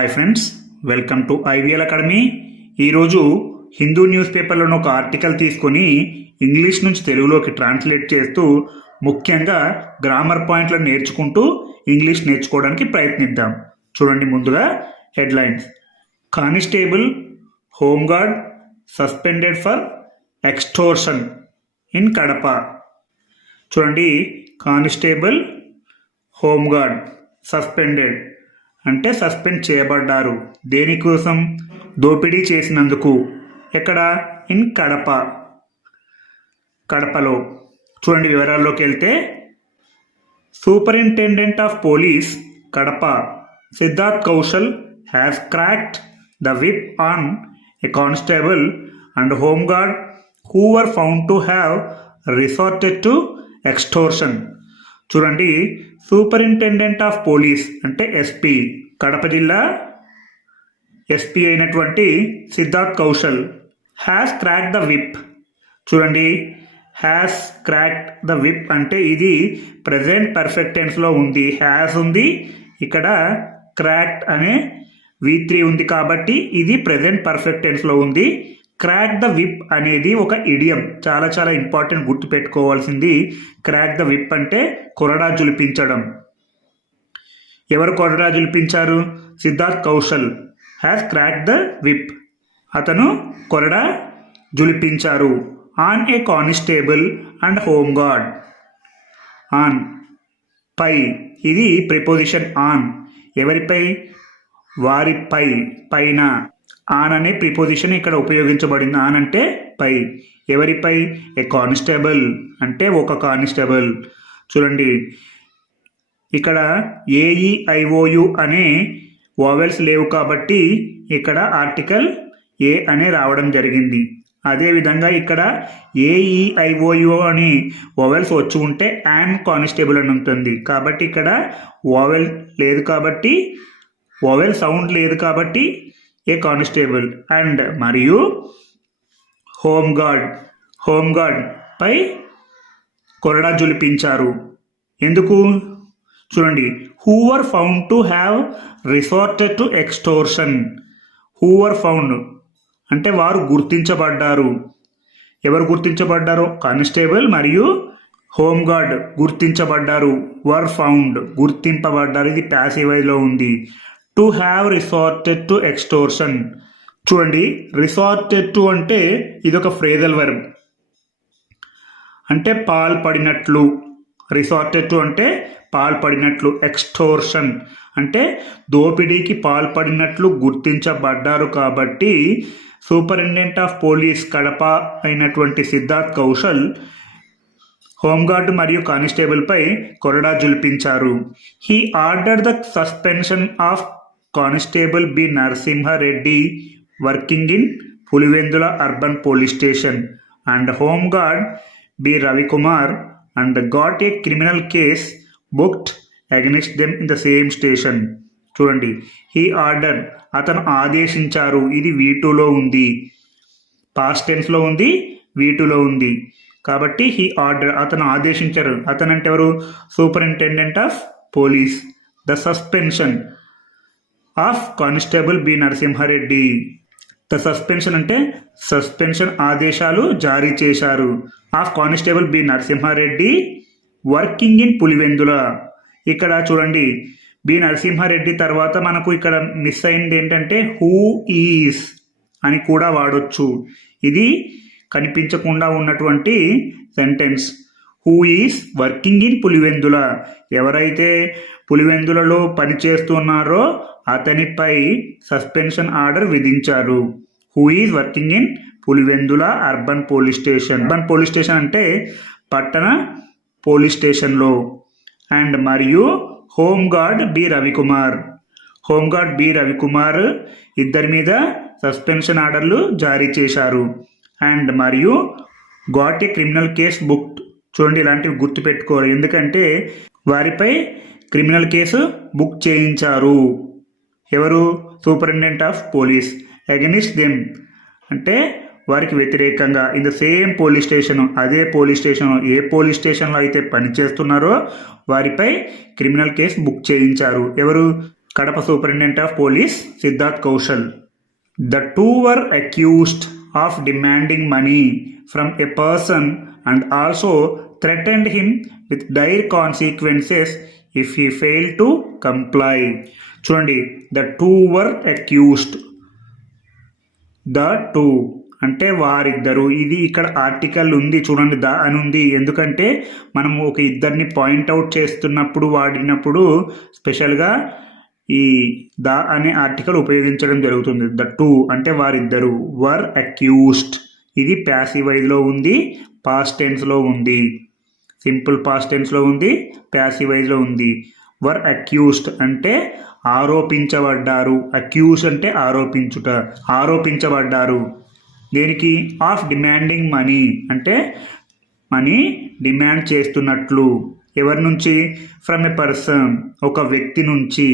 Hi friends, welcome to IVL academy. ఈరోజు Hindu news పేపర్లోని ఒక article తీసుకొని ఇంగ్లీష్ నుంచి తెలుగులోకి ట్రాన్స్లేట్ చేస్తూ ముఖ్యంగా గ్రామర్ పాయింట్లను నేర్చుకుంటూ ఇంగ్లీష్ నేర్చుకోవడానికి ప్రయత్నిద్దాం. చూడండి, ముందుగా headlines. Constable home guard suspended for extortion in Kadapa. చూడండి, కానిస్టేబుల్ హోంగార్డ్ సస్పెండెడ్ అంటే సస్పెండ్ చేయబడ్డారు. దేనికోసం? దోపిడీ చేసినందుకు. ఎక్కడ? ఇన్ కడప, కడపలో. చూడండి, వివరాల్లోకి వెళ్తే superintendent of police Kadapa Siddharth Kaushal has cracked the whip on a constable and home guard who were found to have resorted to extortion. చూడండి, సూపరింటెండెంట్ ఆఫ్ పోలీస్ అంటే ఎస్పీ, కడప జిల్లా ఎస్పీ అయినటువంటి Siddharth Kaushal has cracked the whip. చూడండి, హ్యాస్ క్రాక్డ్ ద విప్ అంటే ఇది present perfect టెన్స్లో ఉంది. Has ఉంది, ఇక్కడ క్రాక్డ్ అనే V3 ఉంది కాబట్టి ఇది ప్రెజెంట్ పర్ఫెక్ట్ టెన్స్లో ఉంది. క్రాక్ ద విప్ అనేది ఒక ఇడియం, చాలా చాలా ఇంపార్టెంట్, గుర్తుపెట్టుకోవాల్సింది. క్రాక్ ద విప్ అంటే కొరడా జులిపించడం. ఎవరు కొరడా జులిపించారు? Siddharth Kaushal has crack the whip, అతను కొరడా జులిపించారు. On a constable and home guard. On పై, ఇది ప్రిపోజిషన్ ఆన్. ఎవరిపై? వారిపై, పైన. ఆన్ అనే ప్రిపోజిషన్ ఇక్కడ ఉపయోగించబడింది. ఆన్ అంటే పై. ఎవరిపై? ఏ కానిస్టేబుల్ అంటే ఒక కానిస్టేబుల్. చూడండి, ఇక్కడ ఏఈఐఓయు అనే వావెల్స్ లేవు కాబట్టి ఇక్కడ ఆర్టికల్ ఏ అనే రావడం జరిగింది. అదేవిధంగా ఇక్కడ ఏఈఐఓయు అని వావెల్స్ వచ్చి ఉంటే యాన్ కానిస్టేబుల్ అని ఉంటుంది. కాబట్టి ఇక్కడ వావెల్ లేదు కాబట్టి, వావెల్ సౌండ్ లేదు కాబట్టి ఏ కానిస్టేబుల్. అండ్ మరియు హోంగార్డ్, హోంగార్డ్ పై కొరడా జులిపించారు. ఎందుకు? చూడండి, who were found to have resorted to extortion. Who were found అంటే వారు గుర్తించబడ్డారు. ఎవరు గుర్తించబడ్డారు? కానిస్టేబుల్ మరియు హోంగార్డ్ గుర్తించబడ్డారు. వర్ ఫౌండ్ గుర్తింపబడ్డారు, ఇది ప్యాసివ్ వాయిస్లో ఉంది. To have resorted to extortion. చూడండి, రిసార్టెడ్ టు అంటే ఇదొక ఫ్రేజల్ వర్బ్, అంటే పాల్పడినట్లు. రిసార్టెడ్ టు అంటే పాల్పడినట్లు. ఎక్స్టోర్షన్ అంటే దోపిడీకి పాల్పడినట్లు గుర్తించబడ్డారు. కాబట్టి సూపరింటెండెంట్ ఆఫ్ పోలీస్ కడప అయినటువంటి సిద్ధార్థ్ కౌశల్ హోంగార్డ్ మరియు కానిస్టేబుల్ పై కొరడా జులిపించారు. He ordered the suspension of constable B Narasimha Reddy working in Pulivendula urban police station and home guard B Ravikumar and got a criminal case booked against them in the same station. చూడండి, he order అతను ఆదేశించారు, ఇది V2లో ఉంది, past టెన్స్లో ఉంది, V2లో ఉంది. కాబట్టి హీ ఆర్డర్ అతను ఆదేశించారు. అతను అంటే ఎవరు? Superintendent of police. The suspension of constable B Narasimhareddy. The suspension అంటే సస్పెన్షన్ ఆదేశాలు జారీ చేశారు. Of constable B Narasimha Reddy working in Pulivendula. ఇక్కడ చూడండి, బి నరసింహారెడ్డి తర్వాత మనకు ఇక్కడ మిస్ అయింది ఏంటంటే హూ ఈస్ అని కూడా వాడొచ్చు. ఇది కనిపించకుండా ఉన్నటువంటి sentence. Who is working in Pulivendula. ఎవరైతే పులివెందులలో పనిచేస్తున్నారో అతనిపై సస్పెన్షన్ ఆర్డర్ విధించారు. Who is working in Pulivendula urban police station. Urban police station అంటే పట్టణ పోలీస్ స్టేషన్లో. అండ్ మరియు home guard B Ravikumar. Home guard B Ravikumar ఇద్దరి మీద సస్పెన్షన్ ఆర్డర్లు జారీ చేశారు. అండ్ మరియు got a criminal case booked. చూడండి, ఇలాంటివి గుర్తుపెట్టుకోవాలి, ఎందుకంటే వారిపై క్రిమినల్ కేసు బుక్ చేయించారు. ఎవరు? Superintendent of police. Against them అంటే వారికి వ్యతిరేకంగా. In the same police station, అదే పోలీస్ స్టేషన్, ఏ పోలీస్ స్టేషన్లో అయితే పనిచేస్తున్నారో వారిపై క్రిమినల్ కేసు బుక్ చేయించారు. ఎవరు? Kadapa superintendent of police Siddharth Kaushal. The two were accused of demanding money from a person and also threatened him with dire consequences if he failed to comply. చూడండి, the two were accused. The two అంటే వారిద్దరు. ఇది ఇక్కడ article ఉంది చూడండి, the అని ఉంది. ఎందుకంటే మనం ఒక ఇద్దరిని పాయింట్అవుట్ చేస్తున్నప్పుడు వాడినప్పుడు స్పెషల్గా ఈ ద అనే ఆర్టికల్ ఉపయోగించడం జరుగుతుంది. ద టూ అంటే వారిద్దరు. వర్ అక్యూస్డ్ ఇది ప్యాసివ్ వైజ్లో ఉంది, పాస్ట్ టెన్స్లో ఉంది. సింపుల్ పాస్ట్ టెన్స్లో ఉంది, ప్యాసివ్ వైజ్లో ఉంది. వర్ అక్యూస్డ్ అంటే ఆరోపించబడ్డారు. అక్యూజ్ అంటే ఆరోపించుట. ఆరోపించబడ్డారు దేనికి? ఆఫ్ డిమాండింగ్ మనీ అంటే మనీ డిమాండ్ చేస్తున్నట్లు. ఎవరి నుంచి? ఫ్రమ్ ఎ పర్సన్ ఒక వ్యక్తి నుంచి.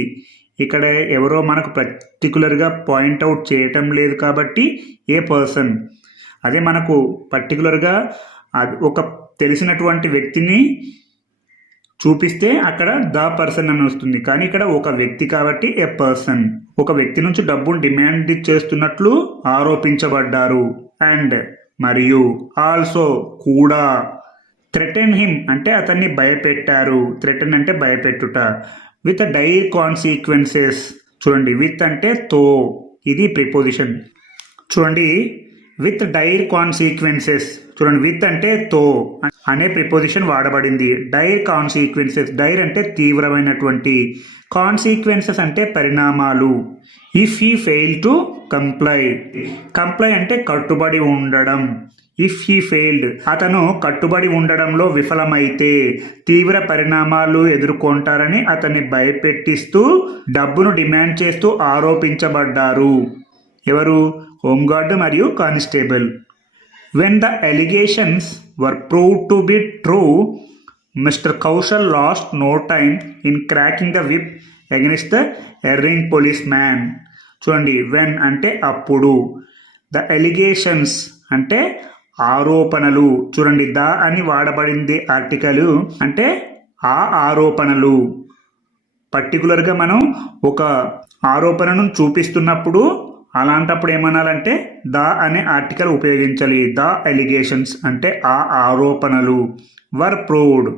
ఇక్కడ ఎవరో మనకు పర్టికులర్గా పాయింట్అవుట్ చేయటం లేదు కాబట్టి ఏ పర్సన్. అదే మనకు పర్టికులర్గా ఒక తెలిసినటువంటి వ్యక్తిని చూపిస్తే అక్కడ ద పర్సన్ అని వస్తుంది. కానీ ఇక్కడ ఒక వ్యక్తి కాబట్టి ఏ పర్సన్. ఒక వ్యక్తి నుంచి డబ్బును డిమాండ్ చేస్తున్నట్లు ఆరోపించబడ్డారు. అండ్ మరియు ఆల్సో కూడా. థ్రెటన్ హిమ్ అంటే అతన్ని భయపెట్టారు. థ్రెటన్ అంటే భయపెట్టుట. With dire consequences. చూడండి, విత్ అంటే తో, ఇది ప్రిపోజిషన్. చూడండి, విత్ డైర్ కాన్సిక్వెన్సెస్. చూడండి, విత్ అంటే తో అనే ప్రిపోజిషన్ వాడబడింది. డైర్ కాన్సిక్వెన్సెస్. డైర్ అంటే తీవ్రమైనటువంటి, కాన్సిక్వెన్సెస్ అంటే పరిణామాలు. If he fail to comply. Comply అంటే కట్టుబడి ఉండడం. ఇఫ్ హీ ఫెయిల్డ్ అతను కట్టుబడి ఉండడంలో విఫలమైతే తీవ్ర పరిణామాలు ఎదుర్కొంటారని అతన్ని భయపెట్టిస్తూ డబ్బును డిమాండ్ చేస్తూ ఆరోపించబడ్డారు. ఎవరు? హోంగార్డ్ మరియు constable. When the allegations were proved to be true, mister Kaushal lost no time in cracking the whip against the erring police man. చూడండి, వెన్ అంటే అప్పుడు, ద ఎలిగేషన్స్ అంటే ఆరోపణలు. చూడండి, ద అని వాడబడింది ఆర్టికల్ అంటే ఆ ఆరోపణలు. పర్టికులర్గా మనం ఒక ఆరోపణను చూపిస్తున్నప్పుడు అలాంటప్పుడు ఏమనాలంటే ద అనే ఆర్టికల్ ఉపయోగించాలి. ద ఎలిగేషన్స్ అంటే ఆ ఆరోపణలు. వర్ ప్రూవ్డ్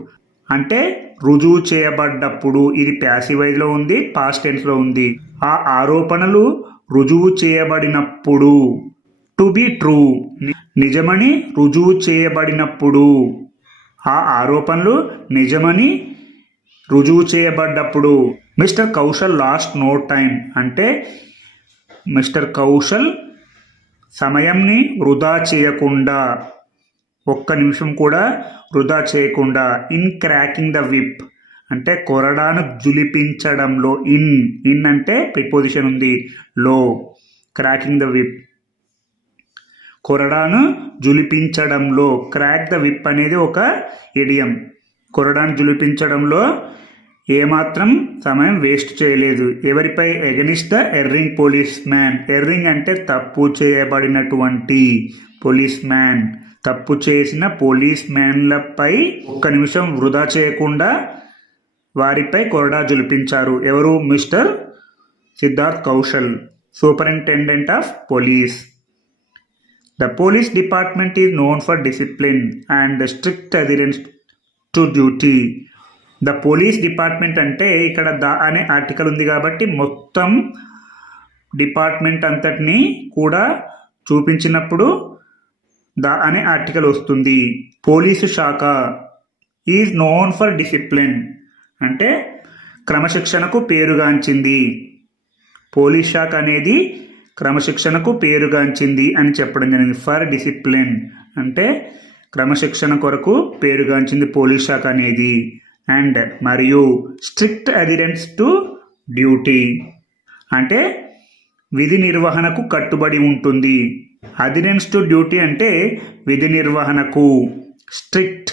అంటే రుజువు చేయబడ్డప్పుడు. ఇది ప్యాసివ్ వైజ్లో ఉంది, పాస్ట్ టెన్స్లో ఉంది. ఆ ఆరోపణలు రుజువు చేయబడినప్పుడు. టు బి ట్రూ నిజమని రుజువు చేయబడినప్పుడు. ఆ ఆరోపణలు నిజమని రుజువు చేయబడ్డప్పుడు. Mr Kaushal lost no time అంటే మిస్టర్ కౌశల్ సమయంని వృధా చేయకుండా, ఒక్క నిమిషం కూడా వృధా చేయకుండా. ఇన్ క్రాకింగ్ ద విప్ అంటే కొరడాను జులిపించడంలో. ఇన్ అంటే ప్రిపోజిషన్ ఉంది లో. క్రాకింగ్ ద విప్ కొరడాను జులిపించడంలో. క్రాక్ ద విప్ అనేది ఒక ఇడియం. కొరడాను జులిపించడంలో ఏమాత్రం సమయం వేస్ట్ చేయలేదు. ఎవరిపై? Against the erring police man. Erring అంటే తప్పు చేయబడినటువంటి. పోలీస్ మ్యాన్ తప్పు చేసిన పోలీస్ మ్యాన్లపై ఒక్క నిమిషం వృధా చేయకుండా వారిపై కొరడా జులిపించారు. ఎవరు? Mister Siddharth Kaushal, superintendent of police. The police department is known for discipline and strict adherence to duty. The police department అంటే ఇక్కడ ద అనే ఆర్టికల్ ఉంది కాబట్టి మొత్తం డిపార్ట్మెంట్ అంతటిని కూడా చూపించినప్పుడు ద అనే ఆర్టికల్ వస్తుంది. పోలీసు శాఖ ఈజ్ నోన్ ఫర్ డిసిప్లిన్ అంటే క్రమశిక్షణకు పేరుగాంచింది. పోలీస్ శాఖ అనేది క్రమశిక్షణకు పేరుగాంచింది అని చెప్పడం జరిగింది. ఫర్ డిసిప్లిన్ అంటే క్రమశిక్షణ కొరకు పేరుగాంచింది పోలీస్ శాఖ అనేది. అండ్ మరియు స్ట్రిక్ట్ అధిరెన్స్ టు డ్యూటీ అంటే విధి నిర్వహణకు కట్టుబడి ఉంటుంది. అధిరెన్స్ టు డ్యూటీ అంటే విధి నిర్వహణకు. స్ట్రిక్ట్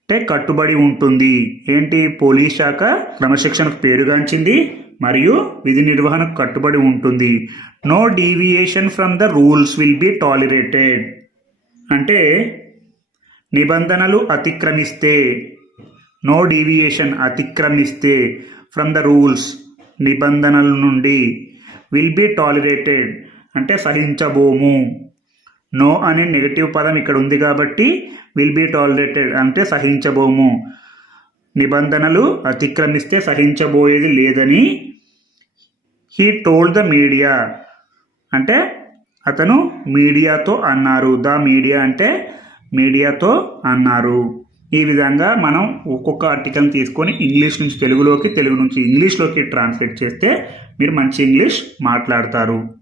అంటే కట్టుబడి ఉంటుంది. ఏంటి? పోలీస్ శాఖ క్రమశిక్షణకు పేరుగాంచింది మరియు విధి నిర్వహణకు కట్టుబడి ఉంటుంది. No deviation from the rules will be tolerated అంటే నిబంధనలు అతిక్రమిస్తే, నో డీవియేషన్ అతిక్రమిస్తే, ఫ్రమ్ ద రూల్స్ నిబంధనల నుండి. విల్ బి టాలరేటెడ్ అంటే సహించబోము. నో అనే నెగటివ్ పదం ఇక్కడ ఉంది కాబట్టి విల్ బి టాలరేటెడ్ అంటే సహించబోము. నిబంధనలు అతిక్రమిస్తే సహించబోయేది లేదని. హీ టోల్డ్ ద మీడియా అంటే అతను మీడియాతో అన్నారు. ద మీడియా అంటే మీడియాతో అన్నారు. ఈ విధంగా మనం ఒక్కొక్క ఆర్టికల్ని తీసుకొని ఇంగ్లీష్ నుంచి తెలుగులోకి, తెలుగు నుంచి ఇంగ్లీష్లోకి ట్రాన్స్లేట్ చేస్తే మీరు మంచి ఇంగ్లీష్ మాట్లాడతారు.